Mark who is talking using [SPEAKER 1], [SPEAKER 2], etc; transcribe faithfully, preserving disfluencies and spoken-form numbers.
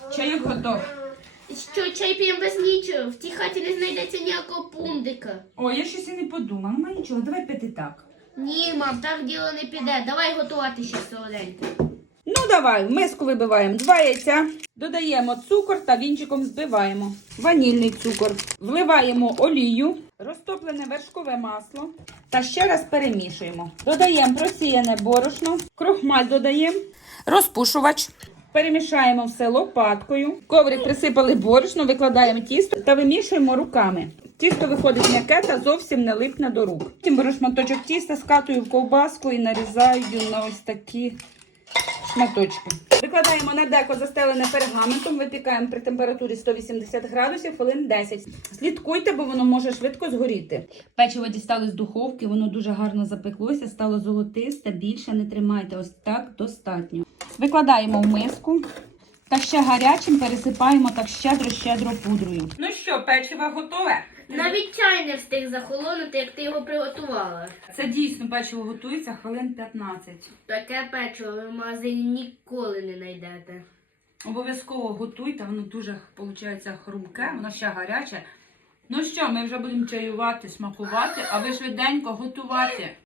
[SPEAKER 1] Чайок готов.
[SPEAKER 2] Що, чай п'ємо без нічого? В цій хаті не знайдеться ніякого пундика.
[SPEAKER 1] О, я щось і не подумала. Ну нічого, давай пити так.
[SPEAKER 2] Ні, мам, так діло не піде. Давай готувати щось солоденьке.
[SPEAKER 1] Ну давай, в миску вибиваємо два яйця, додаємо цукор та вінчиком збиваємо. Ванільний цукор. Вливаємо олію, розтоплене вершкове масло та ще раз перемішуємо. Додаємо просіяне борошно, крохмаль додаємо, розпушувач. Перемішаємо все лопаткою. В коврик присипали борошно, викладаємо тісто та вимішуємо руками. Тісто виходить м'яке та зовсім не липне до рук. Потім беру шматочок тіста, скатую в ковбаску і нарізаю на ось такі шматочки. Викладаємо на деко, застелене пергаментом, випікаємо при температурі сто вісімдесят градусів хвилин десять. Слідкуйте, бо воно може швидко згоріти. Печиво дістали з духовки, воно дуже гарно запеклося, стало золотисте, більше не тримайте, ось так достатньо. Викладаємо в миску та ще гарячим пересипаємо так щедро-щедро пудрою. Ну що, печиво готове?
[SPEAKER 2] Навіть чай не встиг захолонути, як ти його приготувала.
[SPEAKER 1] Це дійсно печиво готується хвилин п'ятнадцять.
[SPEAKER 2] Таке печиво ви в магазині ніколи не знайдете.
[SPEAKER 1] Обов'язково готуйте, воно дуже, виходить, хрумке, воно ще гаряче. Ну що, ми вже будемо чаювати, смакувати, а ви швиденько готувати.